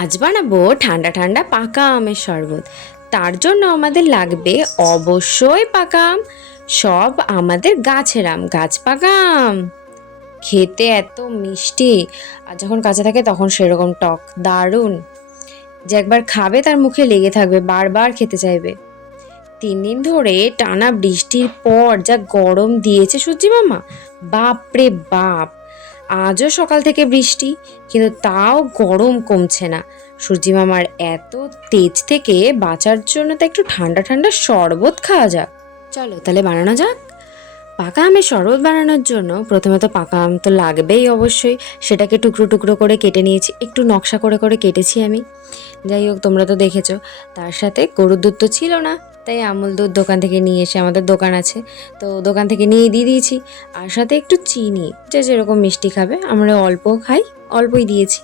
আজ বানাবো ঠান্ডা ঠান্ডা পাকা আমের শরবত। তার জন্য আমাদের লাগবে অবশ্যই পাকা আম। সব আমাদের গাছের আম, গাছ পাকা আম। খেতে এত মিষ্টি, আর যখন কাঁচা থাকে তখন সেরকম টক, দারুণ। যে একবার খাবে তার মুখে লেগে থাকবে, বারবার খেতে চাইবে। 3 দিন ধরে টানা বৃষ্টির পর যা গরম দিয়েছে সূর্যি মামা, বাপরে বাপ। আজও সকাল থেকে বৃষ্টি, কিন্তু তাও গরম কমছে না। সূর্যি মামার এত তেজ থেকে বাঁচার জন্য তো একটু ঠান্ডা ঠান্ডা শরবত খাওয়া যাক। চলো তাহলে বানানো যাক। পাকা আমের শরবত বানানোর জন্য প্রথমে তো পাকা আম তো লাগবেই অবশ্যই। সেটাকে টুকরো টুকরো করে কেটে নিয়েছি, একটু নকশা করে করে কেটেছি আমি। যাই হোক, তোমরা তো দেখেছো। তার সাথে গরুর দুধ তো ছিল না, তাই আমুল দুধ দোকান থেকে নিয়ে এসে, আমাদের দোকান আছে তো দোকান থেকে নিয়ে দিয়ে দিয়েছি। আর সাথে একটু চিনি, যে যেরকম মিষ্টি খাবে, আমরা অল্প খাই, অল্পই দিয়েছি।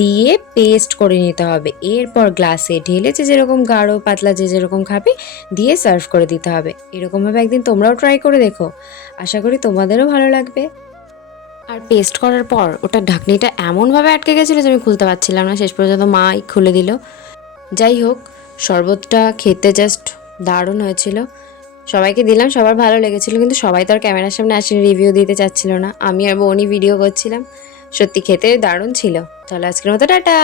দিয়ে পেস্ট করে নিতে হবে। এরপর গ্লাসে ঢেলে যে যেরকম গাঢ় পাতলা যে যেরকম খাবে দিয়ে সার্ভ করে দিতে হবে। এরকমভাবে একদিন তোমরাও ট্রাই করে দেখো, আশা করি তোমাদেরও ভালো লাগবে। আর পেস্ট করার পর ওটার ঢাকনিটা এমনভাবে আটকে গেছিলো যে আমি খুলতে পারছিলাম না, শেষ পর্যন্ত মাই খুলে দিল। যাই হোক, শরবতটা খেতে জাস্ট দারুণ হয়েছিল। সবাইকে দিলাম, সবার ভালো লেগেছিলো, কিন্তু সবাই তো আর ক্যামেরার সামনে আসেনি, রিভিউ দিতে চাচ্ছিল না। আমি আর বোনই ভিডিও করছিলাম। সত্যি খেতে দারুণ ছিল। চলো আজকের মতো টাটা।